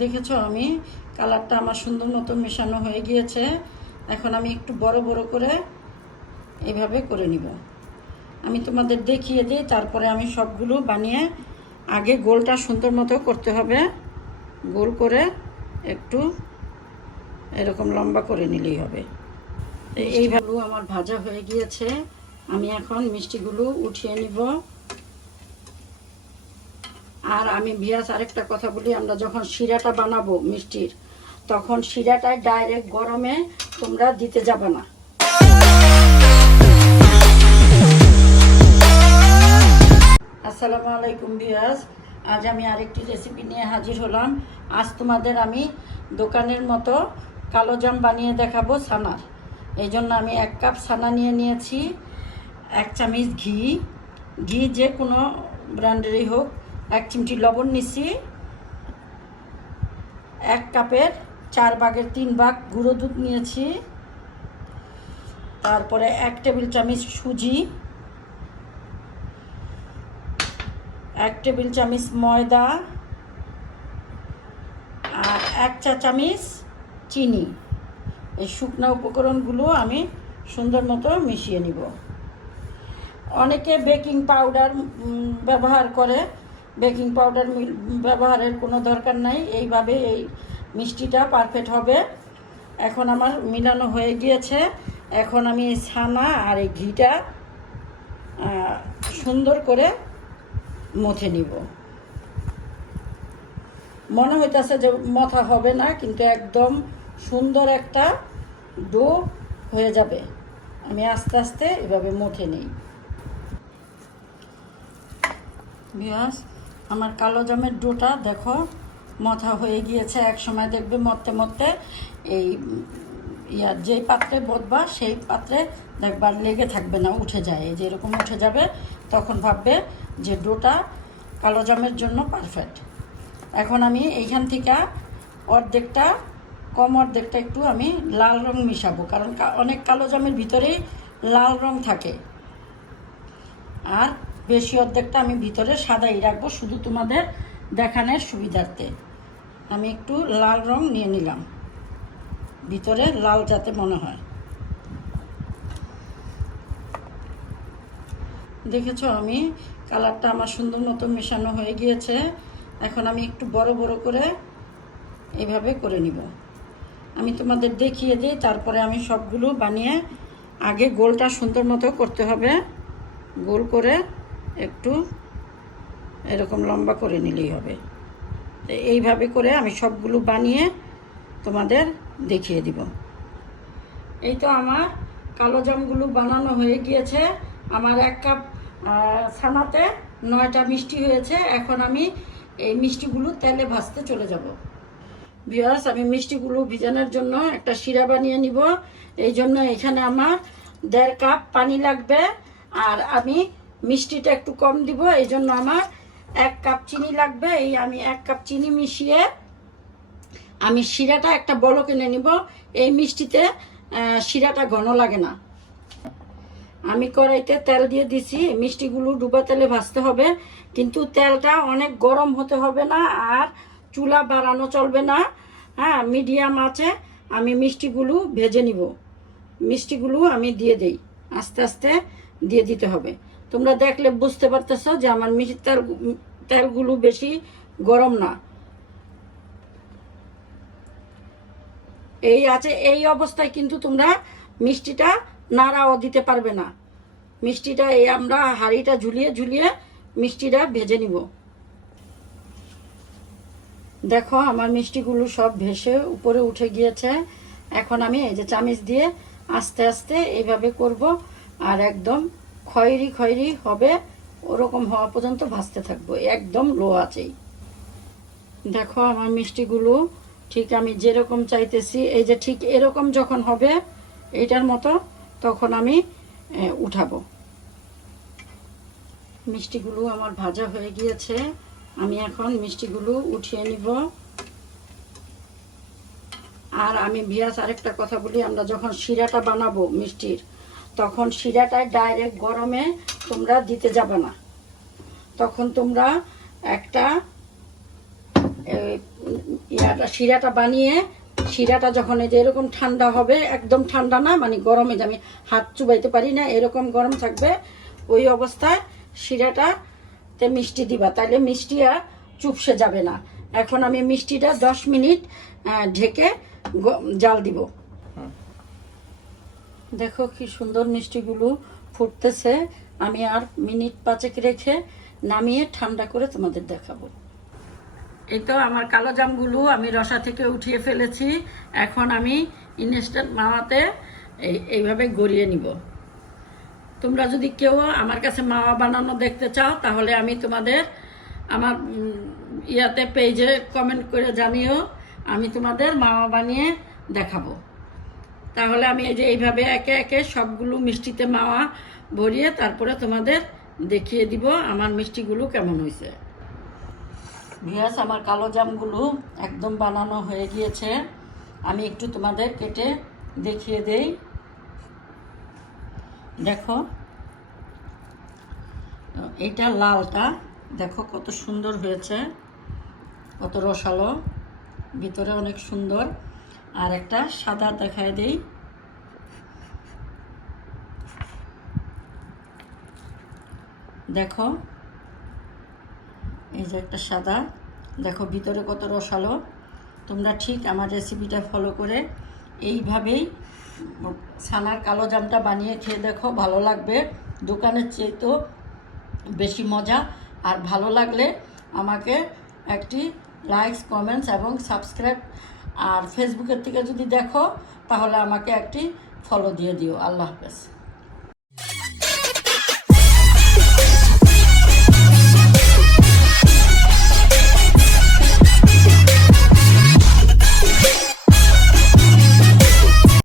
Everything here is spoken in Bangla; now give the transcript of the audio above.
দেখেছ আমি? কালারটা আমার সুন্দর মতো মেশানো হয়ে গিয়েছে। এখন আমি একটু বড় বড় করে এভাবে করে নিব। আমি তোমাদের দেখিয়ে দিই, তারপরে আমি সবগুলো বানিয়ে আগে গোলটা সুন্দর মতো করতে হবে। গোল করে একটু এরকম লম্বা করে নিলেই হবে। এইভাবে আমার ভাজা হয়ে গিয়েছে। আমি এখন মিষ্টিগুলো উঠিয়ে নিব। আর আমি বিয়াস আরেকটা কথা বলি, আমরা যখন শিরাটা বানাবো মিষ্টির, তখন শিরাটা ডাইরেক্ট গরমে তোমরা দিতে যাবে না। আসসালামু আলাইকুম বিয়াস, আজ আমি আরেকটি রেসিপি নিয়ে হাজির হলাম। আজ তোমাদের আমি দোকানের মতো কালো জাম বানিয়ে দেখাবো ছানার। এই জন্য আমি এক কাপ ছানা নিয়ে নিয়েছি, এক চামচ ঘি। ঘি যে কোনো ব্র্যান্ডেরই হোক এক চিমটি লবণ নিছি। এক কাপের চার ভাগের তিন ভাগ গুঁড়ো দুধ নিয়েছি। তারপরে এক টেবিল চামচ সুজি। এক টেবিল চামচ ময়দা। আর এক চা চামচ চিনি। এই শুকনো উপকরণগুলো আমি সুন্দর মতো মিশিয়ে নিব। অনেকে বেকিং পাউডার ব্যবহার করে বেকিং পাউডার ব্যবহারের কোনো দরকার নাই। এইভাবে এই মিষ্টিটা পারফেক্ট হবে। এখন আমার মিলানো হয়ে গিয়েছে। এখন আমি ছানা আর এই ঘিটা সুন্দর করে মথে নিব। মনে হইতেছে যে মথা হবে না, কিন্তু একদম সুন্দর একটা ডো হয়ে যাবে। আমি আস্তে আস্তে এভাবে মথে নিই। বিয়াস আমার কালো জামের ডোটা, দেখো, মথা হয়ে গিয়েছে। এক সময় দেখবে মরতে মরতে এই ইয়ার যেই পাত্রে বদবা, সেই পাত্রে দেখবার লেগে থাকবে না, উঠে যায়। যে এরকম উঠে যাবে, তখন ভাববে যে ডোটা কালো জামের জন্য পারফেক্ট এখন আমি এইখান থেকে অর্ধেকটা, কম অর্ধেকটা একটু আমি লাল রং মিশাবো, কারণ অনেক কালো জামের ভিতরেই লাল রং থাকে। আর বেশি অর্ধেকটা আমি ভিতরে সাদাই রাখব শুধু তোমাদের দেখানোর সুবিধার্থে। আমি একটু লাল রং নিয়ে নিলাম। ভিতরে লাল যাতে মনে হয়। দেখেছ আমি? কালারটা আমার সুন্দর মতো মেশানো হয়ে গিয়েছে। এখন আমি একটু বড় বড় করে এভাবে করে নিব। আমি তোমাদের দেখিয়ে দিই, তারপরে আমি সবগুলো বানিয়ে আগে গোলটা সুন্দর মতো করতে হবে। গোল করে একটু এরকম লম্বা করে নিলেই হবে। তো এইভাবে করে আমি সবগুলো বানিয়ে তোমাদের দেখিয়ে দিব। এই তো আমার কালো জামগুলো বানানো হয়ে গিয়েছে। আমার এক কাপ ছানাতে নয়টা মিষ্টি হয়েছে। এখন আমি এই মিষ্টিগুলো তেলে ভাজতে চলে যাব। বিয়াস আমি মিষ্টিগুলো ভিজানোর জন্য একটা শিরা বানিয়ে নিব। এই জন্য এখানে আমার দেড় কাপ পানি লাগবে। আর আমি মিষ্টিটা একটু কম দিব, এই জন্য আমার এক কাপ চিনি লাগবে। এই আমি এক কাপ চিনি মিশিয়ে আমি শিরাটা একটা বড় কিনে নিব। এই মিষ্টিতে শিরাটা ঘন লাগে না। আমি কড়াইতে তেল দিয়ে দিছি। মিষ্টিগুলো ডুবা তেলে ভাজতে হবে। কিন্তু তেলটা অনেক গরম হতে হবে না আর চুলা বাড়ানো চলবে না। হ্যাঁ মিডিয়াম আছে। আমি মিষ্টিগুলো ভেজে নিব। মিষ্টিগুলো আমি দিয়ে দেই। আস্তে আস্তে দিয়ে দিতে হবে। তোমরা দেখলে বুঝতে পারতেছো যে আমার মিষ্টি তেল, তেলগুলো বেশি গরম না। এই আছে, এই অবস্থায় কিন্তু তোমরা মিষ্টিটা নাড়াও দিতে পারবে না। মিষ্টিটা এই আমরা হাঁড়িটা ঝুলিয়ে ঝুলিয়ে মিষ্টিটা ভেজে নিব। দেখো, আমার মিষ্টিগুলো সব ভেসে উপরে উঠে গিয়েছে। এখন আমি এই যে চামিচ দিয়ে আস্তে আস্তে এইভাবে করব আর একদম খয়েরি খয়েরি হবে, ওরকম হওয়া পর্যন্ত ভাজতে থাকব, একদম লো আছেই দেখো আমার মিষ্টিগুলো, ঠিক আমি যেরকম চাইতেছি, এই যে ঠিক এরকম যখন হবে এইটার মতো তখন আমি উঠাবো। মিষ্টিগুলো আমার ভাজা হয়ে গিয়েছে, আমি এখন মিষ্টিগুলো উঠিয়ে নিব। আর আমি বিয়াস আরেকটা কথা বলি, আমরা যখন শিরাটা বানাবো মিষ্টির তখন শিরাটা ডাইরেক্ট গরমে তোমরা দিতে যাবে না। তখন তোমরা একটা শিরাটা বানিয়ে, শিরাটা যখন এই যে এরকম ঠান্ডা হবে, একদম ঠান্ডা না মানে গরমে যে আমি হাত চুবাইতে পারি না, এরকম গরম থাকবে, ওই অবস্থায় শিরাটাতে মিষ্টি দিবা। তাহলে মিষ্টি আর চুপসে যাবে না। এখন আমি মিষ্টিটা দশ মিনিট ঢেকে জাল দিব। দেখো কি সুন্দর মিষ্টিগুলো ফুটতেছে। আমি আর মিনিট পাঁচেক রেখে নামিয়ে ঠান্ডা করে তোমাদের দেখাবো। এই তো আমার কালো জামগুলো আমি রসা থেকে উঠিয়ে ফেলেছি। এখন আমি ইনস্ট্যান্ট মাওয়াতে এই, এইভাবে গড়িয়ে নিব। তোমরা যদি কেউ আমার কাছে মাওয়া বানানো দেখতে চাও, তাহলে আমি তোমাদের আমার ইয়াতে পেজে কমেন্ট করে জানিও। আমি তোমাদের মাওয়া বানিয়ে দেখাবো। তাহলে আমি এই যে এইভাবে একে একে সবগুলো মিষ্টিতে মাওয়া ভরিয়ে তারপরে তোমাদের দেখিয়ে দিব আমার মিষ্টিগুলো কেমন হয়েছে। ভিয়াস আমার কালো জামগুলো একদম বানানো হয়ে গিয়েছে। আমি একটু তোমাদের কেটে দেখিয়ে দেই। দেখো এটা লালটা, দেখো কত সুন্দর হয়েছে, কত রসালো, ভিতরে অনেক সুন্দর। আর একটা সাদা দেখায় দেই। দেখো, এই যে একটা সাদা। দেখো, ভিতরে কত রসালো। তোমরা ঠিক আমার রেসিপিটা ফলো করে এইভাবেই ছানার কালো জামটা বানিয়ে খেয়ে দেখো, ভালো লাগবে। দোকানের চেয়ে তো বেশি মজা। আর ভালো লাগলে আমাকে একটি লাইকস কমেন্টস এবং সাবস্ক্রাইব আর ফেসবুকের থেকে যদি দেখো তাহলে আমাকে একটি ফলো দিয়ে দিও। আল্লাহ হাফেজ।